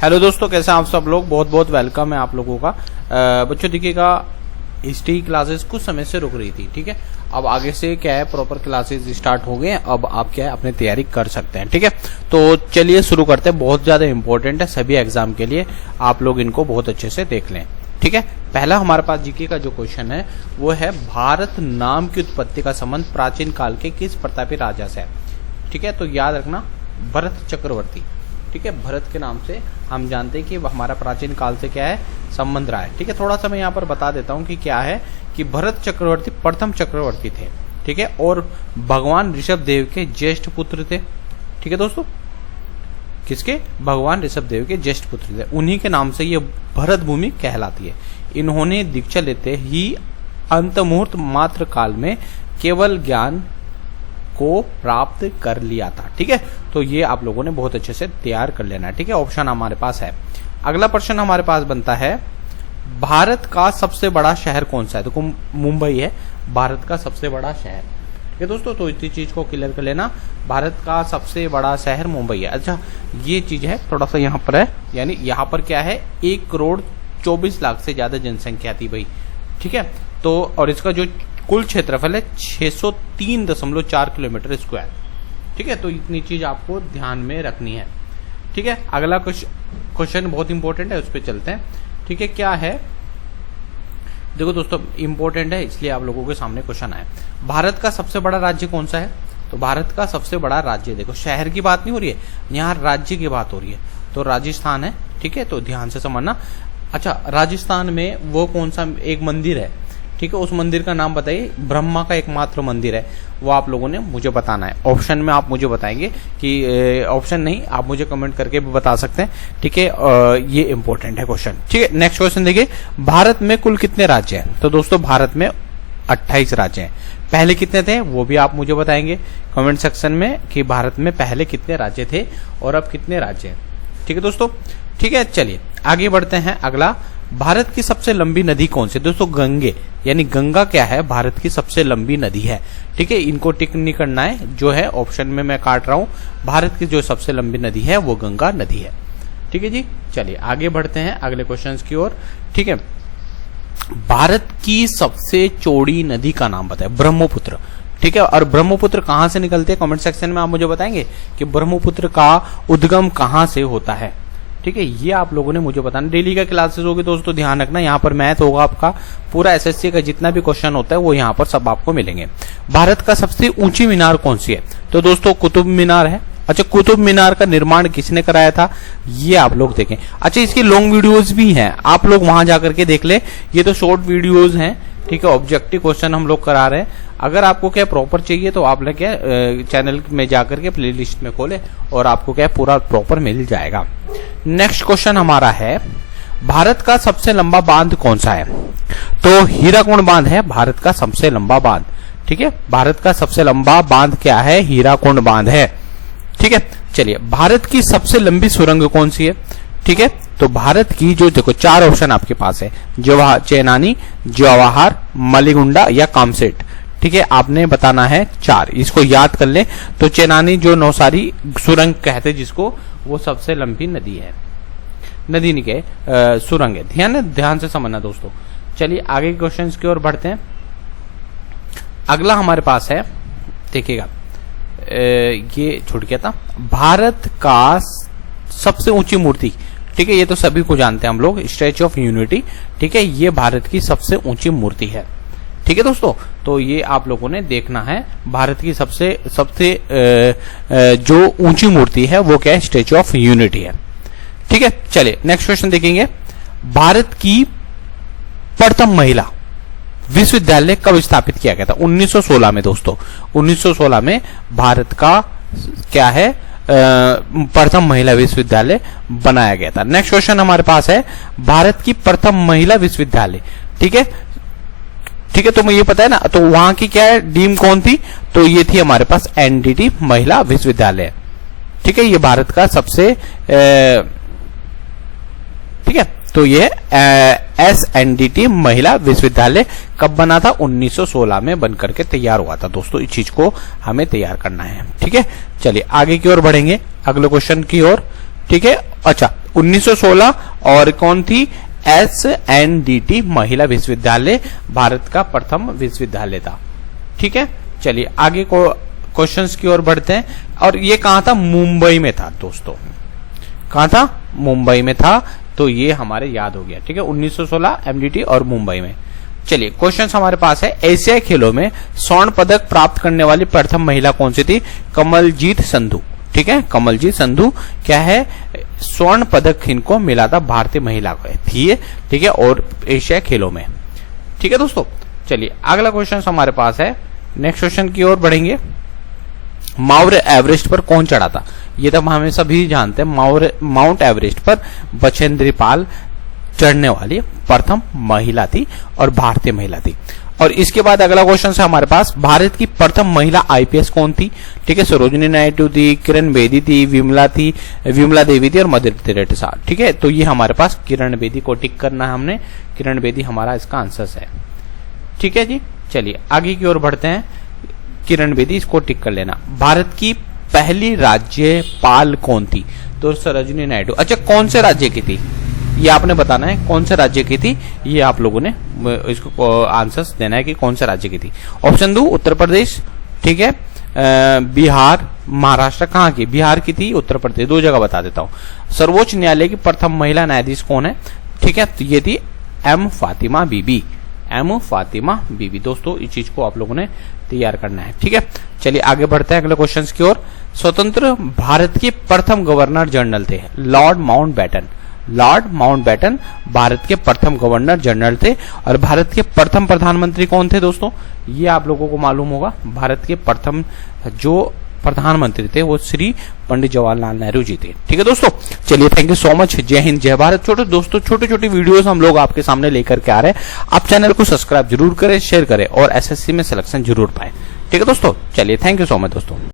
Hello दोस्तों, कैसे हैं आप सब लोग। बहुत बहुत वेलकम है आप लोगों का। बच्चों देखिएगा, हिस्ट्री क्लासेस कुछ समय से रुक रही थी, ठीक है। अब आगे से क्या है, प्रॉपर क्लासेस स्टार्ट हो गए। अब आप क्या है, अपनी तैयारी कर सकते हैं, ठीक है। तो चलिए शुरू करते हैं। बहुत ज़्यादा इंपॉर्टेंट है सभी एग्जाम के लिए, आप लोग इनको बहुत अच्छे से देख लें, ठीक है। पहला हमारे पास जीके का जो क्वेश्चन है वो है, भारत नाम की उत्पत्ति का संबंध प्राचीन काल के किस प्रतापी राजा से है, ठीक है। तो याद रखना, भरत चक्रवर्ती, ठीक है। भरत के नाम से हम जानते हैं कि हमारा प्राचीन काल से क्या है, संबंध रहा है, ठीक है। थोड़ा सा मैं यहाँ पर बता देता हूँ कि क्या है कि भरत चक्रवर्ती प्रथम चक्रवर्ती थे, ठीक है, और भगवान ऋषभ देव के ज्येष्ठ पुत्र थे, ठीक है दोस्तों। किसके? भगवान ऋषभ देव के ज्येष्ठ पुत्र थे। उन्हीं के नाम से ये भरत भूमि कहलाती है। इन्होंने दीक्षा लेते ही अंत मुहूर्त मात्र काल में केवल ज्ञान को प्राप्त कर लिया था, ठीक है। तो ये आप लोगों ने बहुत अच्छे से तैयार कर लेना है, ठीक है। ऑप्शन हमारे पास है। अगला प्रश्न हमारे पास बनता है, भारत का सबसे बड़ा शहर कौन सा है। देखो मुंबई है भारत का सबसे बड़ा शहर, ठीक है दोस्तों। तो इसी चीज को क्लियर कर लेना, भारत का सबसे बड़ा शहर मुंबई है। अच्छा, ये चीज है थोड़ा सा यहाँ पर है, यानी यहाँ पर क्या है, 1,24,00,000 से ज्यादा जनसंख्या थी भाई, ठीक है। तो और इसका जो कुल क्षेत्रफल है 603.4 किलोमीटर स्क्वायर, ठीक है। तो इतनी चीज आपको ध्यान में रखनी है, ठीक है। अगला क्वेश्चन बहुत इंपॉर्टेंट है, उस पर चलते हैं, ठीक है। क्या है, देखो दोस्तों इंपॉर्टेंट है इसलिए आप लोगों के सामने क्वेश्चन आया। भारत का सबसे बड़ा राज्य कौन सा है। तो भारत का सबसे बड़ा राज्य, देखो शहर की बात नहीं हो रही है यहाँ, राज्य की बात हो रही है। तो राजस्थान है, ठीक है। तो ध्यान से समझना। अच्छा, राजस्थान में वो कौन सा एक मंदिर है, ठीक है, उस मंदिर का नाम बताइए। ब्रह्मा का एकमात्र मंदिर है, वो आप लोगों ने मुझे बताना है। ऑप्शन में आप मुझे बताएंगे कि ऑप्शन नहीं, आप मुझे कमेंट करके भी बता सकते हैं, ठीक है। ये इंपॉर्टेंट है क्वेश्चन, ठीक है। नेक्स्ट क्वेश्चन देखिए, भारत में कुल कितने राज्य हैं। तो दोस्तों भारत में 28 राज्य हैं। पहले कितने थे वो भी आप मुझे बताएंगे कमेंट सेक्शन में, कि भारत में पहले कितने राज्य थे और अब कितने राज्य हैं, ठीक है दोस्तों, ठीक है। चलिए आगे बढ़ते हैं। अगला, भारत की सबसे लंबी नदी कौन सी। दोस्तों गंगे, यानी गंगा क्या है, भारत की सबसे लंबी नदी है, ठीक है। इनको टिक नहीं करना है, जो है ऑप्शन में मैं काट रहा हूं। भारत की जो सबसे लंबी नदी है वो गंगा नदी है, ठीक है जी। चलिए आगे बढ़ते हैं अगले क्वेश्चंस की ओर, ठीक है। भारत की सबसे चौड़ी नदी का नाम बताए। ब्रह्मपुत्र, ठीक है। और ब्रह्मपुत्र कहां से निकलते हैं, कमेंट सेक्शन में आप मुझे बताएंगे कि ब्रह्मपुत्र का उद्गम कहां से होता है, ठीक है। ये आप लोगों ने मुझे बताना। डेली का क्लासेस होगी दोस्तों, ध्यान रखना, यहाँ पर मैथ होगा आपका पूरा, एसएससी का जितना भी क्वेश्चन होता है वो यहाँ पर सब आपको मिलेंगे। भारत का सबसे ऊंची मीनार कौन सी है। तो दोस्तों कुतुब मीनार है। अच्छा, कुतुब मीनार का निर्माण किसने कराया था, ये आप लोग देखें। अच्छा, इसकी लॉन्ग वीडियोज भी हैं, आप लोग वहां जाकर के देख ले। ये तो शॉर्ट वीडियोज हैं, ठीक है। ऑब्जेक्टिव क्वेश्चन हम लोग करा रहे हैं। अगर आपको क्या प्रॉपर चाहिए तो आप लोग क्या चैनल में जाकर के प्लेलिस्ट में खोले और आपको क्या पूरा प्रॉपर मिल जाएगा। नेक्स्ट क्वेश्चन हमारा है, भारत का सबसे लंबा बांध कौन सा है। तो हीराकुंड बांध है भारत का सबसे लंबा बांध, ठीक है। भारत का सबसे लंबा बांध क्या है, हीराकुंड बांध है, ठीक है। चलिए, भारत की सबसे लंबी सुरंग कौन सी है, ठीक है। तो भारत की जो, देखो 4 ऑप्शन आपके पास है, चेनानी, जवाहर, मलीगुंडा या कामसेट, ठीक है। आपने बताना है 4, इसको याद कर ले। तो चेनानी जो नौसारी सुरंग कहते जिसको, वो सबसे लंबी नदी है, नदी नहीं कहे सुरंग है। ध्यान से समझना दोस्तों। चलिए आगे क्वेश्चंस की ओर बढ़ते हैं। अगला हमारे पास है, देखिएगा ये छूट गया था, भारत का सबसे ऊंची मूर्ति, ठीक है। ये तो सभी को जानते हैं हम लोग, स्टैच्यू ऑफ यूनिटी, ठीक है। ये भारत की सबसे ऊंची मूर्ति है, ठीक है दोस्तों। तो ये आप लोगों ने देखना है, भारत की सबसे जो ऊंची मूर्ति है वो क्या है, स्टैच्यू ऑफ यूनिटी है, ठीक है। चलिए नेक्स्ट क्वेश्चन देखेंगे, भारत की प्रथम महिला विश्वविद्यालय कब स्थापित किया गया था। 1916 में दोस्तों, 1916 में भारत का क्या है, प्रथम महिला विश्वविद्यालय बनाया गया था। नेक्स्ट क्वेश्चन हमारे पास है, भारत की प्रथम महिला विश्वविद्यालय, ठीक है, ठीक है। तो मुझे ये पता है ना, तो वहां की क्या है, डीम कौन थी, तो ये थी हमारे पास एनडीटी महिला विश्वविद्यालय, ठीक है। ये भारत का सबसे ठीक है। तो ये एसएनडीटी महिला विश्वविद्यालय कब बना था, 1916 में बनकर के तैयार हुआ था दोस्तों। इस चीज को हमें तैयार करना है, ठीक है। चलिए आगे की ओर बढ़ेंगे अगले क्वेश्चन की ओर, ठीक है। अच्छा, 1916 और कौन थी? SNDT महिला विश्वविद्यालय भारत का प्रथम विश्वविद्यालय था। ठीक है, चलिए आगे को क्वेश्चंस की ओर बढ़ते हैं। और ये कहां था? मुंबई में था दोस्तों। कहां था? मुंबई में था, तो ये हमारे याद हो गया। ठीक है, 1916 MDT और मुंबई में। चलिए क्वेश्चन हमारे पास है, एशियाई खेलों में स्वर्ण पदक प्राप्त करने वाली प्रथम महिला कौन सी थी? कमलजीत संधू। ठीक है, कमलजीत संधू क्या है? स्वर्ण पदक इनको मिला था, भारतीय महिला को थी। ठीक है, और एशियाई खेलों में। ठीक है दोस्तों, चलिए अगला क्वेश्चन हमारे पास है, नेक्स्ट क्वेश्चन की ओर बढ़ेंगे। माउंट एवरेस्ट पर कौन चढ़ा था? ये तो हमें सभी जानते हैं, माउंट एवरेस्ट पर बचेंद्री पाल चढ़ने वाली प्रथम महिला थी और भारतीय महिला थी। और इसके बाद अगला क्वेश्चन है हमारे पास, भारत की प्रथम महिला IPS कौन थी? ठीक है, सरोजिनी नायडू थी, किरण बेदी थी, विमला देवी थी और मदर टेरेसा। ठीक है, तो ये हमारे पास किरण बेदी को टिक करना है हमने, किरण बेदी हमारा इसका आंसर है। ठीक है जी, चलिए आगे की ओर बढ़ते हैं। किरण बेदी, इसको टिक कर लेना। भारत की पहली राज्यपाल कौन थी? तो सरोजिनी नायडू। अच्छा, कौन से राज्य की थी ये आपने बताना है, कौन से राज्य की थी ये आप लोगों ने इसको आंसर्स देना है कि कौन से राज्य की थी। ऑप्शन 2 उत्तर प्रदेश, ठीक है, बिहार, महाराष्ट्र। कहाँ की? बिहार की थी, उत्तर प्रदेश, दो जगह बता देता हूं। सर्वोच्च न्यायालय की प्रथम महिला न्यायाधीश कौन है? ठीक है, तो ये थी M फातिमा बीबी, M फातिमा बीबी। दोस्तों इस चीज को आप लोगों ने तैयार करना है। ठीक है, चलिए आगे बढ़ते हैं अगले क्वेश्चन की ओर। स्वतंत्र भारत के प्रथम गवर्नर जनरल थे Lord Mountbatten. Lord Mountbatten Bharat के प्रथम गवर्नर जनरल थे। और भारत के प्रथम प्रधानमंत्री कौन थे दोस्तों? ये आप लोगों को मालूम होगा। भारत के प्रथम जो प्रधानमंत्री थे वो श्री पंडित जवाहरलाल नेहरू जी थे। ठीक है दोस्तों, चलिए थैंक यू सो मच। जय हिंद, जय भारत। छोटे छोटे वीडियोस हम लोग आपके सामने लेकर के आ रहे हैं। आप चैनल को सब्सक्राइब जरूर करें, शेयर करें और SSC में सिलेक्शन जरूर पाए। ठीक है दोस्तों, चलिए थैंक यू सो मच दोस्तों।